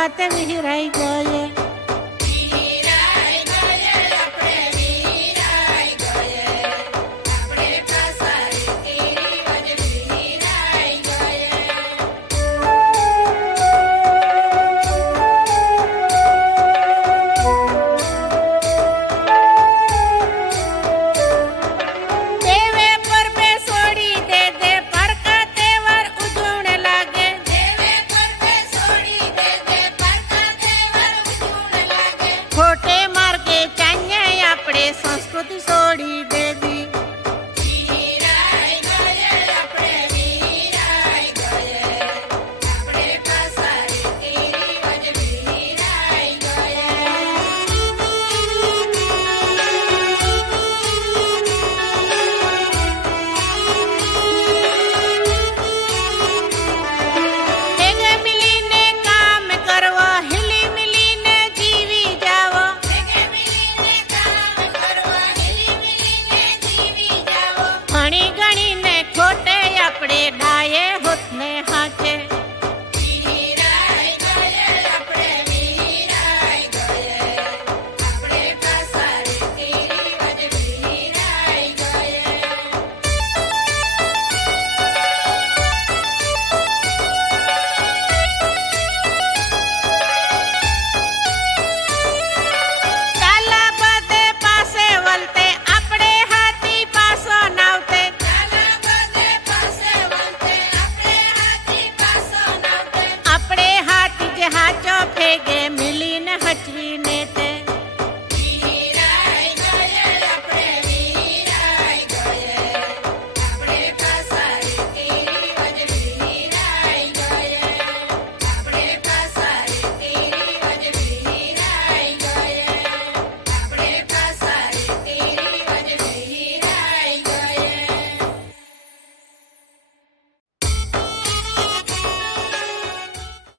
बात भी रह गए। માટે સંસ્કૃતિ છોડી દે. morning. Let me